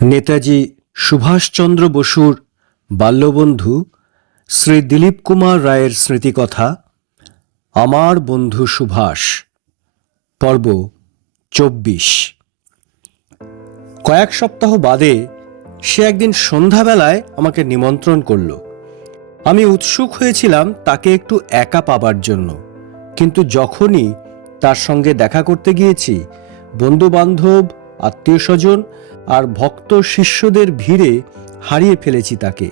নেতাজি সুভাষচন্দ্র বসুর বাল্যবন্ধু শ্রী দিলীপ কুমার রায়ের স্মৃতিকথা, আমার বন্ধু সুভাষ, পর্ব চব্বিশ। কয়েক সপ্তাহ বাদে সে একদিন সন্ধ্যাবেলায় আমাকে নিমন্ত্রণ করল। আমি উৎসুক হয়েছিলাম তাকে একটু একা পাবার জন্য, কিন্তু যখনই তার সঙ্গে দেখা করতে গিয়েছি বন্ধু বান্ধব আত্মীয় স্বজন আর ভক্ত শিষ্যদের ভিড়ে হারিয়ে ফেলেছি তাকে।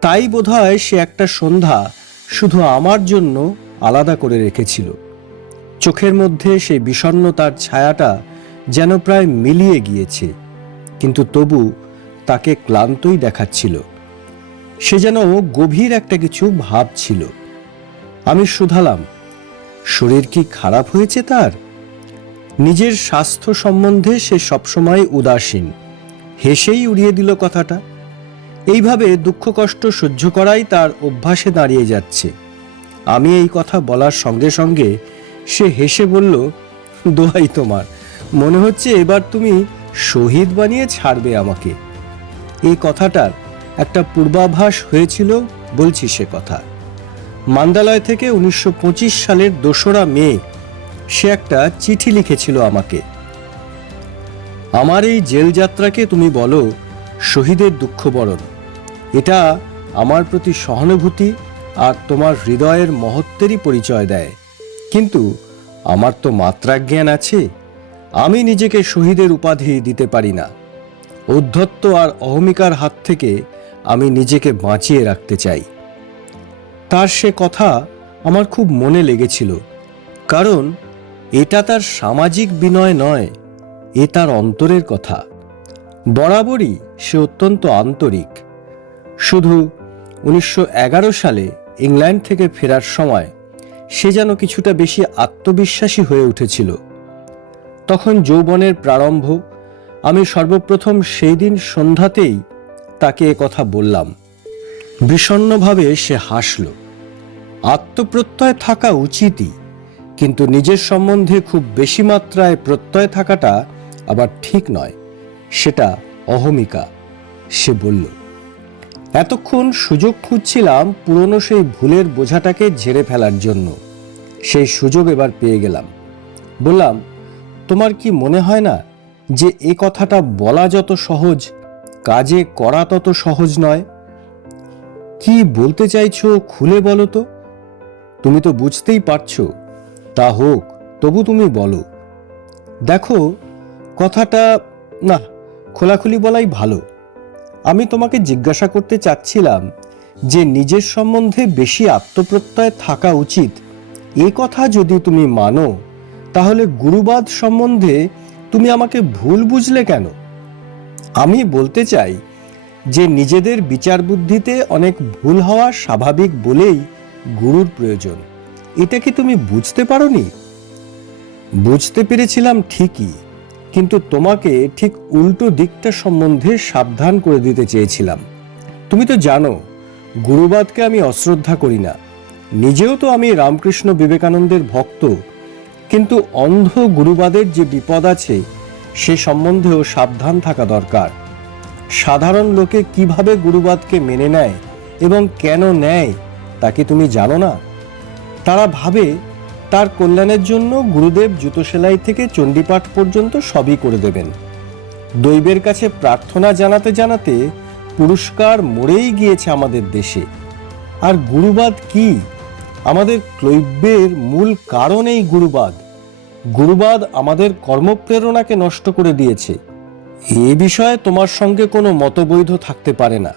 তাই বোধহয় সে একটা সন্ধ্যা শুধু আমার জন্য আলাদা করে রেখেছিল। চোখের মধ্যে সেই বিষণ্ণতার ছায়াটা যেন প্রায় মিলিয়ে গিয়েছে, কিন্তু তবু তাকে ক্লান্তই দেখাচ্ছিল। সে যেন গভীর একটা কিছু ভাবছিল। আমি শুধালাম, শরীর কি খারাপ হয়েছে তার? নিজের স্বাস্থ্য সম্বন্ধে সে সবসময় উদাসীন। হেসেই উড়িয়ে দিল কথাটা। এইভাবে দুঃখ কষ্ট সহ্য করাই তার অভ্যাসে দাঁড়িয়ে যাচ্ছে। আমি এই কথা বলার সঙ্গে সঙ্গে সে হেসে বলল, দোহাই তোমার। মনে হচ্ছে এবার তুমি শহীদ বানিয়ে ছাড়বে আমাকে। এই কথাটার একটা পূর্বাভাস হয়েছিল, বলছি সে কথা। মান্দালয় থেকে উনিশশো পঁচিশ সালের দোসরা মে সে একটা চিঠি লিখেছিল আমাকে। আমার এই জেল যাত্রাকে তুমি বলো, শহীদের দুঃখ বরণ এটা আমার প্রতি সহানুভূতি আর তোমার হৃদয়ের মহত্বেরই পরিচয় দেয়। কিন্তু আমার তো মাত্রা জ্ঞান আছে, আমি নিজেকে শহীদের উপাধি দিতে পারি না। ঔদ্ধত্য আর অহমিকার হাত থেকে আমি নিজেকে বাঁচিয়ে রাখতে চাই। তার সে কথা আমার খুব মনে লেগেছিল, কারণ এটা তার সামাজিক বিনয় নয়, এ তার অন্তরের কথা। বরাবরই সে অত্যন্ত আন্তরিক। শুধু উনিশশো এগারো সালে ইংল্যান্ড থেকে ফেরার সময় সে যেন কিছুটা বেশি আত্মবিশ্বাসী হয়ে উঠেছিল। তখন যৌবনের প্রারম্ভ, আমি সর্বপ্রথম সেই দিন সন্ধ্যাতেই তাকে কথা বললাম। বিষণ্ণভাবে সে হাসল। আত্মপ্রত্যয় থাকা উচিতই। কিন্তু নিজের সম্বন্ধে খুব বেশি মাত্রায় প্রত্যয় থাকাটা আবার ঠিক নয়। সেটা অহমিকা। সে বলল, এতক্ষণ সুযোগ খুঁজছিলাম পুরনো সেই ভুলের বোঝাটাকে ঝেড়ে ফেলার জন্য। সেই সুযোগ এবার পেয়ে গেলাম। বললাম, তোমার কি মনে হয় না যে এ কথাটা বলা যত সহজ, কাজে করা তত সহজ নয়? কি বলতে চাইছো খুলে বলো তো। তুমি তো বুঝতেই পারছ তা হোক, তবু তুমি বলো। দেখো, কথাটা, না, খোলাখুলি বলাই ভালো। আমি তোমাকে জিজ্ঞাসা করতে চাচ্ছিলাম যে নিজের সম্বন্ধে বেশি আত্মপ্রত্যয় থাকা উচিত। এ কথা যদি তুমি মানো, তাহলে গুরুবাদ সম্বন্ধে তুমি আমাকে ভুল বুঝলে কেন? আমি বলতে চাই যে নিজেদের বিচার বুদ্ধিতে অনেক ভুল হওয়া স্বাভাবিক বলেই গুরুর প্রয়োজন। এটা কি তুমি বুঝতে পারোনি? বুঝতে পেরেছিলাম ঠিকই, কিন্তু তোমাকে ঠিক উল্টো দিকটা সম্বন্ধে সাবধান করে দিতে চেয়েছিলাম। তুমি তো জানো, গুরুবাদকে আমি অশ্রদ্ধা করি না। নিজেও তো আমি রামকৃষ্ণ বিবেকানন্দের ভক্ত, কিন্তু অন্ধ গুরুবাদের যে বিপদ আছে, সে সম্বন্ধেও সাবধান থাকা দরকার। সাধারণ লোকে কীভাবে গুরুবাদকে মেনে নেয় এবং কেন নেয়, তা কি তুমি জানো না? তারা ভাবে তার কল্যাণের জন্য গুরুদেব জুতো সেলাই থেকে চণ্ডীপাঠ পর্যন্ত সবই করে দেবেন। দৈবের কাছে প্রার্থনা জানাতে জানাতে পুরস্কার মরেই গিয়েছে আমাদের দেশে। আর গুরুবাদ কি? আমাদের ক্লৈব্যের মূল কারণ এই গুরুবাদ। গুরুবাদ আমাদের কর্মপ্রেরণাকে নষ্ট করে দিয়েছে। এ বিষয়ে তোমার সঙ্গে কোনো মতবৈধ থাকতে পারে না।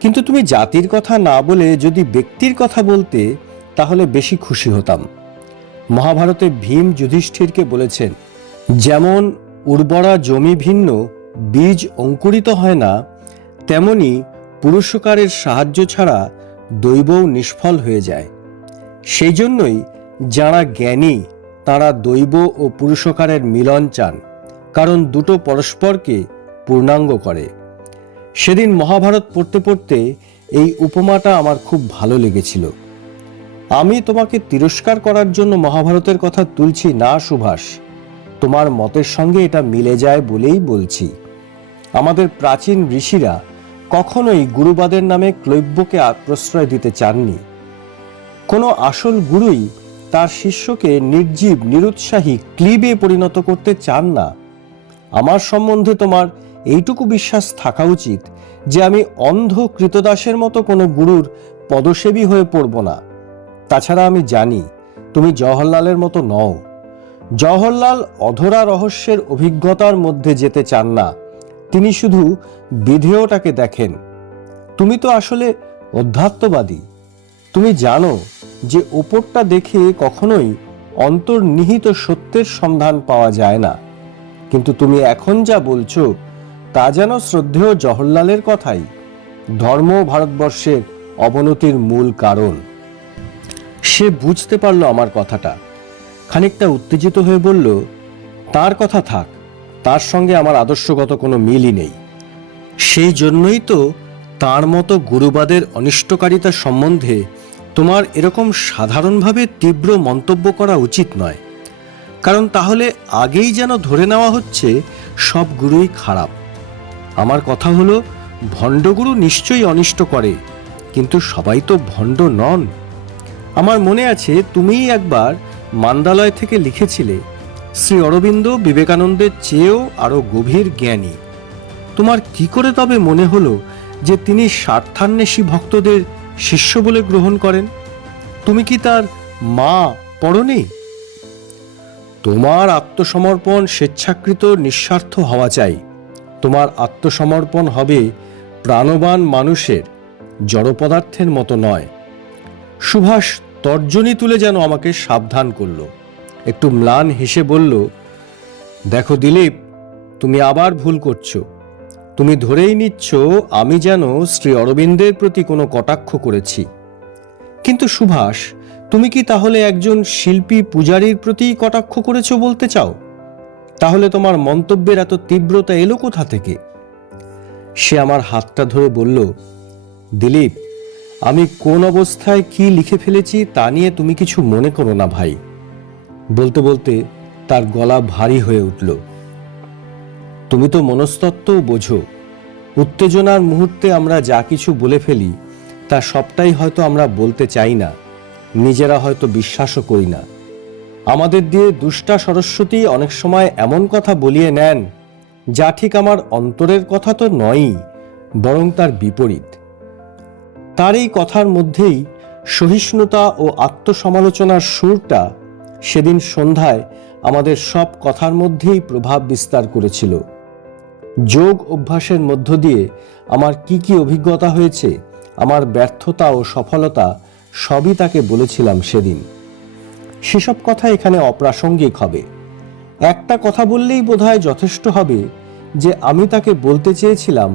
কিন্তু তুমি জাতির কথা না বলে যদি ব্যক্তির কথা বলতে তাহলে বেশি খুশি হতাম। মহাভারতে ভীম যুধিষ্ঠিরকে বলেছেন, যেমন উর্বরা জমি ভিন্ন বীজ অঙ্কুরিত হয় না, তেমনি পুরুষকারের সাহায্য ছাড়া দৈবও নিষ্ফল হয়ে যায়। সেই জন্যই যারা জ্ঞানী, তারা দৈব ও পুরুষকারের মিলন চান, কারণ দুটো পরস্পরকে পূর্ণাঙ্গ করে। সেদিন মহাভারত পড়তে পড়তে এই উপমাটা আমার খুব ভালো লেগেছিল। আমি তোমাকে তিরস্কার করার জন্য মহাভারতের কথা তুলছি না, সুভাষ। তোমার মতের সঙ্গে এটা মিলে যায় বলেই বলছি। আমাদের প্রাচীন ঋষিরা কখনোই গুরুবাদের নামে ক্লৈব্যকে প্রশ্রয় দিতে চাননি। কোনো আসল গুরুই তার শিষ্যকে নির্জীব, নিরুৎসাহী, ক্লিবে পরিণত করতে চান না। আমার সম্বন্ধে তোমার এইটুকু বিশ্বাস থাকা উচিত যে আমি অন্ধ কৃতদাসের মতো কোনো গুরুর পদসেবী হয়ে পড়ব না। তাছাড়া আমি জানি তুমি জওহরলালের মতো নও। জওহরলাল অধরা রহস্যের অভিজ্ঞতার মধ্যে যেতে চান না। তিনি শুধু বিধেয়টাকে দেখেন। তুমি তো আসলে অধ্যাত্মবাদী। তুমি জানো যে ওপরটা দেখে কখনোই অন্তর্নিহিত সত্যের সন্ধান পাওয়া যায় না। কিন্তু তুমি এখন যা বলছো, তা যেন শ্রদ্ধেয় জওহরলালের কথাই। ধর্ম ভারতবর্ষের অবনতির মূল কারণ। সে বুঝতে পারল আমার কথাটা। খানিকটা উত্তেজিত হয়ে বলল, তার কথা থাক, তার সঙ্গে আমার আদর্শগত কোনো মিলই নেই। সেই জন্যই তো তার মতো গুরুবাদের অনিষ্টকারিতা সম্বন্ধে তোমার এরকম সাধারণভাবে তীব্র মন্তব্য করা উচিত নয়। কারণ তাহলে আগেই যেন ধরে নেওয়া হচ্ছে সব গুরুই খারাপ। আমার কথা হলো, ভণ্ডগুরু নিশ্চয়ই অনিষ্ট করে, কিন্তু সবাই তো ভণ্ড নন। আমার মনে আছে, তুমিই একবার মান্দালয় থেকে লিখেছিলে, শ্রী অরবিন্দ বিবেকানন্দের চেয়েও আরও গভীর জ্ঞানী। তোমার কি করে তবে মনে হলো যে তিনি স্বার্থান্বেষী ভক্তদের শিষ্য বলে গ্রহণ করেন? তুমি কি তার মা পড়নি? তোমার আত্মসমর্পণ স্বেচ্ছাকৃত নিঃস্বার্থ হওয়া চাই। তোমার আত্মসমর্পণ হবে প্রাণবান মানুষের, জড়পদার্থের মতো নয়। সুভাষ তর্জনী তুলে যেন আমাকে সাবধান করল। একটু ম্লান হেসে বলল, দেখো দিলীপ, তুমি আবার ভুল করছ। তুমি ধরেই নিচ্ছ আমি যেন শ্রী অরবিন্দের প্রতি কোনো কটাক্ষ করেছি। কিন্তু সুভাষ, তুমি কি তাহলে একজন শিল্পী পূজারীর প্রতি কটাক্ষ করেছ বলতে চাও? তাহলে তোমার মন্তব্যের এত তীব্রতা এলো কোথা থেকে? সে আমার হাতটা ধরে বলল, দিলীপ আমি কোন অবস্থায় কি লিখে ফেলেছি তা নিয়ে তুমি কিছু মনে করো না ভাই। বলতে বলতে তার গলা ভারী হয়ে উঠল। তুমি তো মনস্তত্ত্বও বোঝো। উত্তেজনার মুহূর্তে আমরা যা কিছু বলে ফেলি, তা সবটাই হয়তো আমরা বলতে চাই না। নিজেরা হয়তো বিশ্বাসও করি না। আমাদের দিয়ে দুষ্টা সরস্বতী অনেক সময় এমন কথা বলিয়ে নেন, যা ঠিক আমার অন্তরের কথা তো নয়ই, বরং তার বিপরীত। তার এই কথার মধ্যেই সহিষ্ণুতা ও আত্মসমালোচনার সুরটা সেদিন সন্ধ্যায় আমাদের সব কথার মধ্যেই প্রভাব বিস্তার করেছিল। যোগ অভ্যাসের মধ্য দিয়ে আমার কি কি অভিজ্ঞতা হয়েছে, আমার ব্যর্থতা ও সফলতা সবই তাকে বলেছিলাম সেদিন। সেসব কথা এখানে অপ্রাসঙ্গিক হবে। একটা কথা বললেই বোধহয় যথেষ্ট হবে যে আমি তাকে বলতে চেয়েছিলাম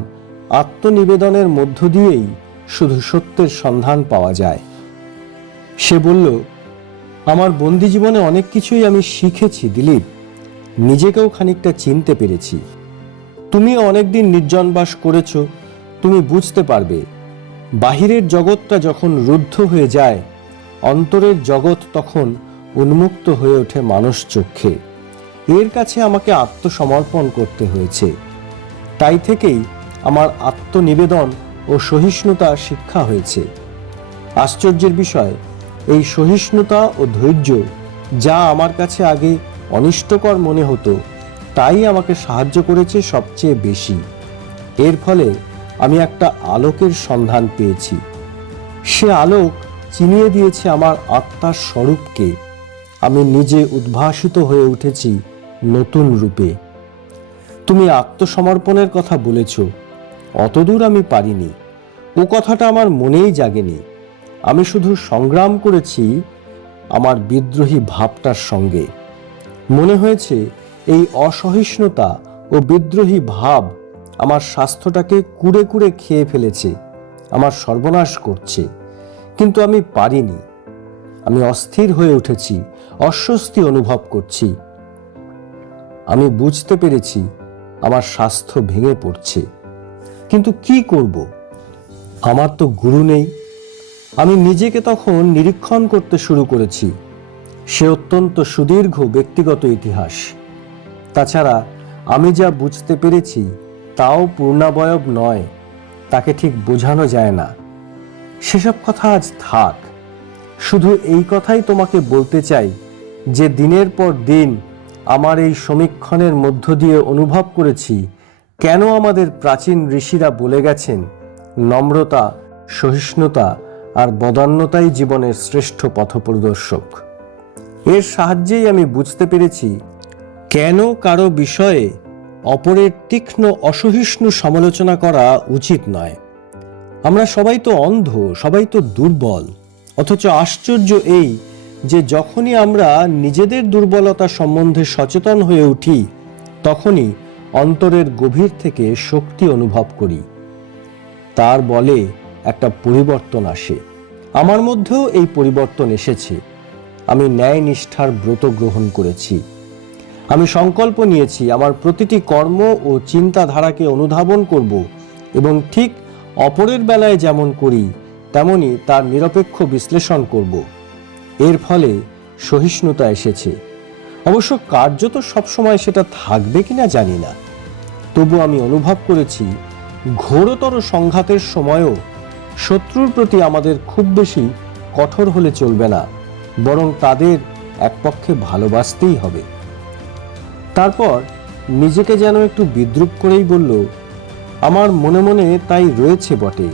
আত্মনিবেদনের মধ্য দিয়েই শুধু সত্যের সন্ধান পাওয়া যায়। সে বলল, আমার বন্দি জীবনে অনেক কিছুই আমি শিখেছি, দিলীপ। নিজেকেও খানিকটা চিনতে পেরেছি। তুমিও অনেকদিন নির্জনবাস করেছ, তুমি বুঝতে পারবে। বাহিরের জগৎটা যখন রুদ্ধ হয়ে যায়, অন্তরের জগৎ তখন উন্মুক্ত হয়ে ওঠে মানুষ চক্ষে। এর কাছে আমাকে আত্মসমর্পণ করতে হয়েছে। তাই থেকেই আমার আত্মনিবেদন ও সহিষ্ণুতা শিক্ষা হয়েছে। আশ্চর্যের বিষয়, এই সহিষ্ণুতা ও ধৈর্য যা আমার কাছে আগে অনিষ্টকর মনে হতো, তাই আমাকে সাহায্য করেছে সবচেয়ে বেশি। এর ফলে আমি একটা আলোকের সন্ধান পেয়েছি। সে আলোক চিনিয়ে দিয়েছে আমার আত্মার স্বরূপকে। আমি নিজে উদ্ভাসিত হয়ে উঠেছি নতুন রূপে। তুমি আত্মসমর্পণের কথা বলেছ অতদূর আমি পারিনি। ও কথাটা আমার মনেই জাগেনি। আমি শুধু সংগ্রাম করেছি আমার বিদ্রোহী ভাবটার সঙ্গে। মনে হয়েছে, এই অসহিষ্ণুতা ও বিদ্রোহী ভাব আমার স্বাস্থ্যটাকে কুড়ে কুড়ে খেয়ে ফেলেছে, আমার সর্বনাশ করছে। কিন্তু আমি পারিনি। আমি অস্থির হয়ে উঠেছি, অস্বস্তি অনুভব করছি। আমি বুঝতে পেরেছি, আমার স্বাস্থ্য ভেঙে পড়ছে। কিন্তু কি করব? আমার তো গুরু নেই। আমি নিজেকে তখন নিরীক্ষণ করতে শুরু করেছি। সে অত্যন্ত সুদীর্ঘ ব্যক্তিগত ইতিহাস। তাছাড়া আমি যা বুঝতে পেরেছি তাও পূর্ণাবয়ব নয়, তাকে ঠিক বোঝানো যায় না। সেসব কথা আজ থাক। শুধু এই কথাই তোমাকে বলতে চাই যে দিনের পর দিন আমার এই সমীক্ষণের মধ্য দিয়ে অনুভব করেছি কেন আমাদের প্রাচীন ঋষিরা বলে গেছেন, নম্রতা, সহিষ্ণুতা আর বদান্যতাই জীবনের শ্রেষ্ঠ পথপ্রদর্শক? এর সাহায্যেই আমি বুঝতে পেরেছি, কেন কারও বিষয়ে অপরের তীক্ষ্ণ অসহিষ্ণু সমালোচনা করা উচিত নয়। আমরা সবাই তো অন্ধ, সবাই তো দুর্বল, অথচ আশ্চর্য এই যে যখনই আমরা নিজেদের দুর্বলতা সম্বন্ধে সচেতন হয়ে উঠি, তখনই অন্তরের গভীর থেকে শক্তি অনুভব করি। তার বলে একটা পরিবর্তন আসে। আমার মধ্যেও এই পরিবর্তন এসেছে। আমি ন্যায় নিষ্ঠার ব্রত গ্রহণ করেছি। আমি সংকল্প নিয়েছি, আমার প্রতিটি কর্ম ও চিন্তাধারাকে অনুধাবন করব এবং ঠিক অপরের বেলায় যেমন করি, তেমনি তার নিরপেক্ষ বিশ্লেষণ করব। এর ফলে সহিষ্ণুতা এসেছে। অবশ্য কার্যত সবসময় সেটা থাকবে কিনা জানি না। তবু আমি অনুভব করেছি, ঘোরতর সংঘাতের সময়ও শত্রুর প্রতি আমাদের খুব বেশি কঠোর হলে চলবে না, বরং তাদের এক পক্ষে ভালোবাসতেই হবে। তারপর নিজেকে যেন একটু বিদ্রুপ করেই বলল, আমার মনে মনে তাই রয়েছে বটে,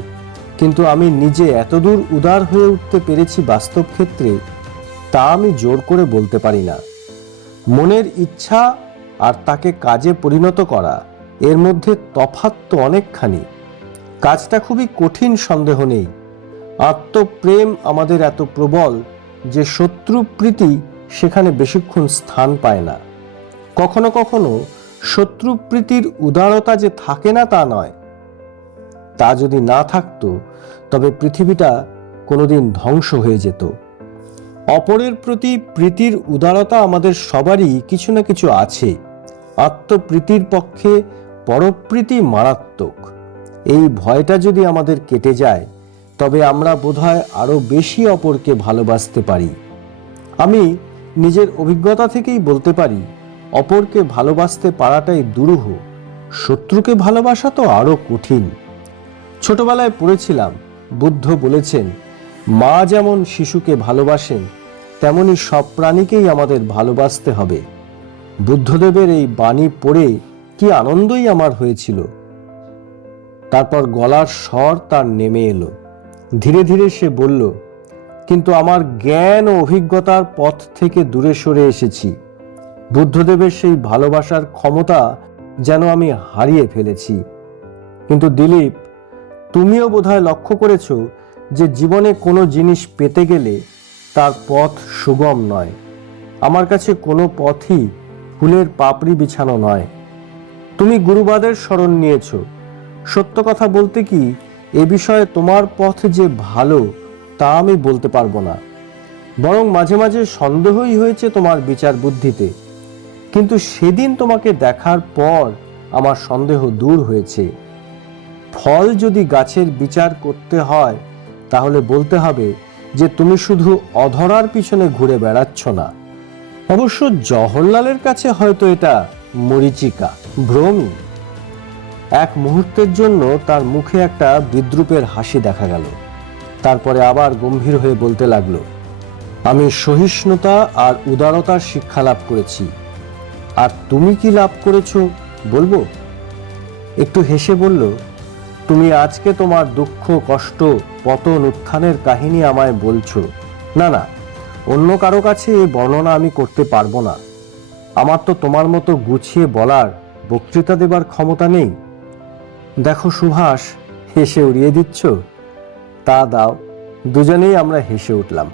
কিন্তু আমি নিজে এতদূর উদার হয়ে উঠতে পেরেছি বাস্তব ক্ষেত্রে, তা আমি জোর করে বলতে পারি না। মনের ইচ্ছা আর তাকে কাজে পরিণত করা, এর মধ্যে তফাৎ তো অনেকখানি। কাজটা খুবই কঠিন সন্দেহ নেই। আত্মপ্রেম আমাদের এত প্রবল যে শত্রুপ্রীতি সেখানে বেশিক্ষণ স্থান পায় না। কখনো কখনো শত্রুপ্রীতির উদারতা যে থাকে না তা নয়। তা যদি না থাকতো, তবে পৃথিবীটা কোনোদিন ধ্বংস হয়ে যেত। অপরের প্রতি প্রীতির উদারতা আমাদের সবারই কিছু না কিছু আছে। আত্মপ্রীতির পক্ষে পরপ্রীতি মারাত্মক। এই ভয়টা যদি আমাদের কেটে যায়, তবে আমরা বোধহয় আরও বেশি অপরকে ভালোবাসতে পারি। আমি নিজের অভিজ্ঞতা থেকেই বলতে পারি, অপরকে ভালোবাসতে পারাটাই দুরূহ, শত্রুকে ভালোবাসা তো আরও কঠিন। ছোটবেলায় পড়েছিলাম, বুদ্ধ বলেছেন মা যেমন শিশুকে ভালোবাসেন, তেমনি সব প্রাণীকেই আমাদের ভালোবাসতে হবে। বুদ্ধদেবের এই বাণী পড়ে কি আনন্দই আমার হয়েছিল। তারপর গলার স্বর তার নেমে এলো। ধীরে ধীরে সে বলল, কিন্তু আমার জ্ঞান ও অভিজ্ঞতার পথ থেকে দূরে সরে এসেছি। বুদ্ধদেবের সেই ভালোবাসার ক্ষমতা যেন আমি হারিয়ে ফেলেছি। কিন্তু দিলীপ, তুমিও বোধহয় লক্ষ্য করেছ যে জীবনে কোনো জিনিস পেতে গেলে তার পথ সুগম নয়। আমার কাছে কোনো পথই ফুলের পাপড়ি বিছানো নয়। তুমি গুরুবাদের স্মরণ নিয়েছ। সত্য কথা বলতে কি, এ বিষয়ে তোমার পথ যে ভালো, তা আমি বলতে পারব না। বরং মাঝে মাঝে সন্দেহই হয়েছে তোমার বিচার বুদ্ধিতে। কিন্তু সেদিন তোমাকে দেখার পর আমার সন্দেহ দূর হয়েছে। ফল যদি গাছের বিচার করতে হয় তাহলে বলতে হবে যে তুমি শুধু অধরার পিছনে ঘুরে বেড়াচ্ছ না। অবশ্য জহরলালের কাছে হয়তো এটা মরিচিকা ভ্রমই এক মুহূর্তের জন্য তার মুখে একটা বিদ্রুপের হাসি দেখা গেল। তারপরে আবার গম্ভীর হয়ে বলতে লাগল, আমি সহিষ্ণুতা আর উদারতার শিক্ষা লাভ করেছি। আর তুমি কি লাভ করেছ বলব? একটু হেসে বলল তুমি আজকে তোমার দুঃখ, কষ্ট, পতন, উত্থানের কাহিনী আমায় বলছো। না না, অন্য কারও কাছে এ বর্ণনা আমি করতে পারব না। আমার তো তোমার মতো গুছিয়ে বলার, বক্তৃতা দেবার ক্ষমতা নেই। দেখো সুভাষ, হেসে উড়িয়ে দিচ্ছ? তা দাও, দুজনেই আমরা হেসে উঠলাম।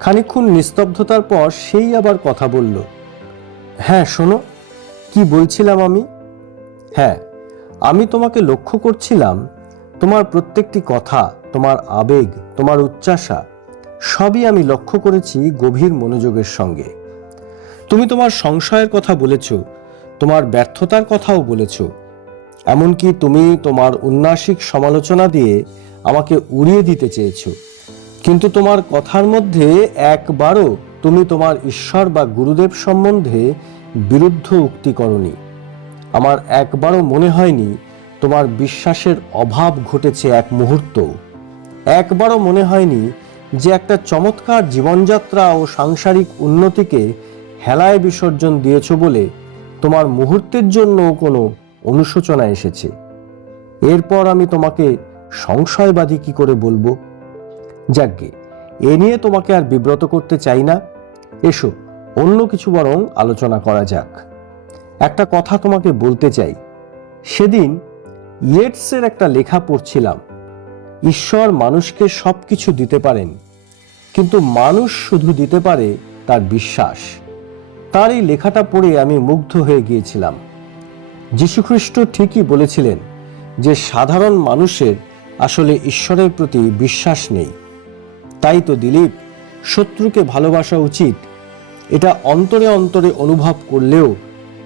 খানিক্ষণ নিস্তব্ধতার পর সেই আবার কথা বলল। হ্যাঁ শোনো, কি বলছিলাম আমি? হ্যাঁ আমি তোমাকে লক্ষ্য করছিলাম, তোমার প্রত্যেকটি কথা, তোমার আবেগ, তোমার উচ্চাসা সবই আমি লক্ষ্য করেছি গভীর মনোযোগের সঙ্গে। তুমি তোমার সংশয়ের কথা বলেছ, তোমার ব্যর্থতার কথাও বলেছ। এমনকি তুমি তোমার উন্নাসিক সমালোচনা দিয়ে আমাকে উড়িয়ে দিতে চেয়েছো। কিন্তু তোমার কথার মধ্যে একবারও তুমি তোমার ঈশ্বর বা গুরুদেব সম্বন্ধে বিরুদ্ধ উক্তি করনি। আমার একবারও মনে হয়নি তোমার বিশ্বাসের অভাব ঘটেছে এক মুহূর্ত। একবারও মনে হয়নি যে একটা চমৎকার জীবনযাত্রা ও সাংসারিক উন্নতিকে হেলায় বিসর্জন দিয়েছ বলে তোমার মুহূর্তের জন্য কোনো অনুশোচনা এসেছে। এরপর আমি তোমাকে সংশয়বাদী কি করে বলব? যাকগে, এ নিয়ে তোমাকে আর বিব্রত করতে চাই না। এসো, অন্য কিছু বরং আলোচনা করা যাক। একটা কথা তোমাকে বলতে চাই। সেদিন ইয়েটসের একটা লেখা পড়ছিলাম। ঈশ্বর মানুষকে সব কিছু দিতে পারেন, কিন্তু মানুষ শুধু দিতে পারে তার বিশ্বাস। তার এই লেখাটা পড়ে আমি মুগ্ধ হয়ে গিয়েছিলাম। যীশুখ্রিস্ট ঠিকই বলেছিলেন যে, সাধারণ মানুষের আসলে ঈশ্বরের প্রতি বিশ্বাস নেই। তাই তো দিলীপ, শত্রুকে ভালোবাসা উচিত। এটা অন্তরে অন্তরে অনুভব করলেও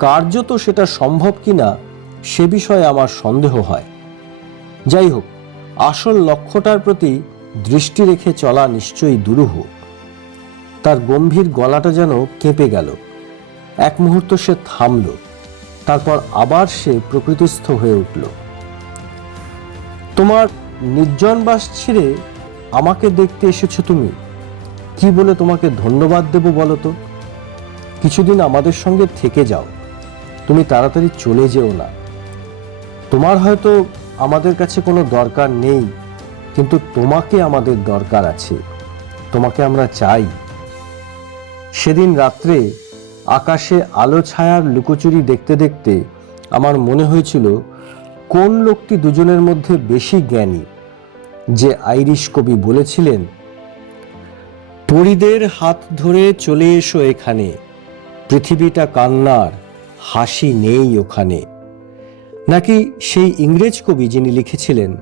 কার্যত সেটা সম্ভব কিনা সে বিষয়ে আমার সন্দেহ হয়। যাই হোক আসল লক্ষ্যটার প্রতি দৃষ্টি রেখে চলা নিশ্চয়ই দুরূহ। তার গম্ভীর গলাটা যেন কেঁপে গেল। এক মুহূর্ত সে থামল, তারপর আবার সে প্রকৃতিস্থ হয়ে উঠল। তোমার নির্জনবাস ছেড়ে আমাকে দেখতে এসেছ তুমি? কি বলে তোমাকে ধন্যবাদ দেব বলো তো? কিছুদিন আমাদের সঙ্গে থেকে যাও। তুমি তাড়াতাড়ি চলে যেও না। তোমার হয়তো আমাদের কাছে কোনো দরকার নেই, কিন্তু তোমাকে আমাদের দরকার আছে। তোমাকে আমরা চাই। সেদিন রাত্রে আকাশে আলো ছায়ার লুকোচুরি দেখতে দেখতে আমার মনে হয়েছিল, কোন লোকটি দুজনের মধ্যে বেশি জ্ঞানী? যে আইরিশ কবি বলেছিলেন, পরিদের হাত ধরে চলে এসো এখানে, পৃথিবীটা কান্নার হাসি নেই ওখানে। নাকি সেই ইংরেজ কবি যিনি লিখেছিলেন,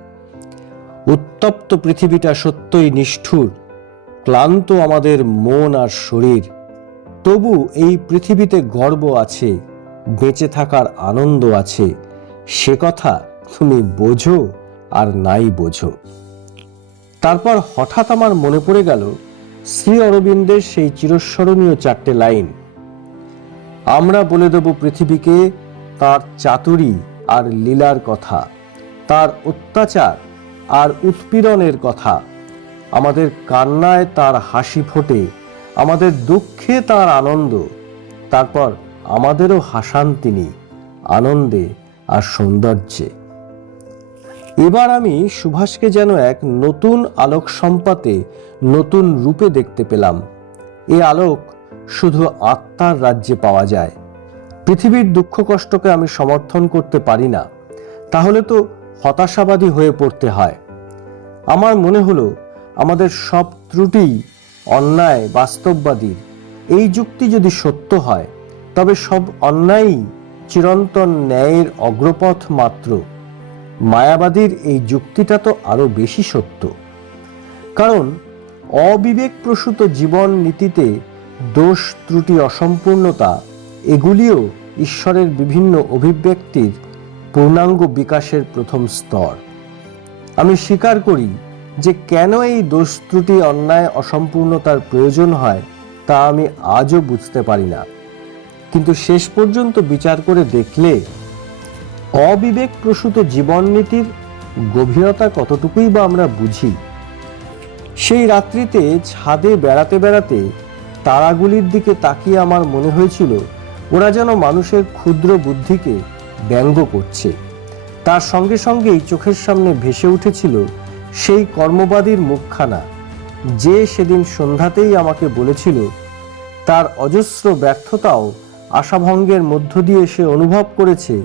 উত্তপ্ত পৃথিবীটা সত্যই নিষ্ঠুর, ক্লান্ত আমাদের মন আর শরীর, তবু এই পৃথিবীতে গর্ব আছে, বেঁচে থাকার আনন্দ আছে, সে কথা তুমি বোঝো আর নাই বোঝো। তারপর হঠাৎ আমার মনে পড়ে গেল, শ্রী অরবিন্দের সেই চিরস্মরণীয় চারটে লাইন আমরা বলে দেব পৃথিবীকে তার চাতুরি আর লীলার কথা, তার অত্যাচার আর উৎপীড়নের কথা। আমাদের কান্নায় তার হাসি ফোটে, আমাদের দুঃখে তার আনন্দ। তারপর আমাদেরও হাসান তিনি, আনন্দে আর সৌন্দর্যে। এবার আমি সুভাষকে যেন এক নতুন আলোক সম্পাতে নতুন রূপে দেখতে পেলাম। এ আলোক শুধু আত্মার রাজ্যে পাওয়া যায়। পৃথিবীর দুঃখ কষ্টকে আমি সমর্থন করতে পারি না, তাহলে তো হতাশাবাদী হয়ে পড়তে হয়। আমার মনে হলো, আমাদের সব ত্রুটি, অন্যায়, বাস্তববাদীর। এই যুক্তি যদি সত্য হয়, তবে সব অন্যায়ই চিরন্তন ন্যায়ের অগ্রপথ মাত্র। মায়াবাদীর এই যুক্তিটা তো আরও বেশি সত্য। কারণ, অবিবেকপ্রসূত জীবন নীতিতে দোষ, ত্রুটি, অসম্পূর্ণতা, এগুলিও ঈশ্বরের বিভিন্ন অভিব্যক্তির পূর্ণাঙ্গ বিকাশের প্রথম স্তর। আমি স্বীকার করি যে কেন এই দোষ, ত্রুটি, অন্যায়, অসম্পূর্ণতার প্রয়োজন হয় তা আমি আজও বুঝতে পারি না। কিন্তু শেষ পর্যন্ত বিচার করে দেখলে অবিবেক প্রসূত জীবননীতির গভীরতা কতটুকুই বা আমরা বুঝি? সেই রাত্রিতে ছাদে বেড়াতে বেড়াতে তারাগুলির দিকে তাকিয়ে আমার মনে হয়েছিল, ওরা যেন মানুষের ক্ষুদ্র বুদ্ধিকে ব্যঙ্গ করছে। তার সঙ্গে সঙ্গেই চোখের সামনে ভেসে উঠেছিল সেই কর্মবাদীর মুখখানা। যে সেদিন সন্ধ্যাতেই আমাকে বলেছিল, তার অজস্র ব্যর্থতাও আশাভঙ্গের মধ্য দিয়ে সে অনুভব করেছে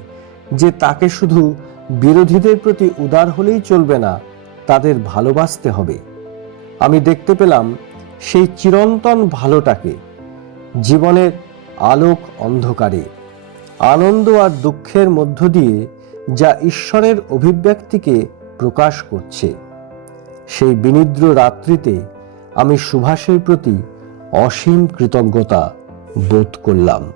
যে তাকে শুধু বিরোধীদের প্রতি উদার হলেই চলবে না, তাদের ভালোবাসতে হবে। আমি দেখতে পেলাম সেই চিরন্তন ভালোটাকে জীবনের আলোক অন্ধকারে, আনন্দ আর দুঃখের মধ্য দিয়ে যা ঈশ্বরের অভিব্যক্তিকে প্রকাশ করছে। সেই বিনিদ্র রাত্রিতে আমি সুভাষের প্রতি অসীম কৃতজ্ঞতা বোধ করলাম।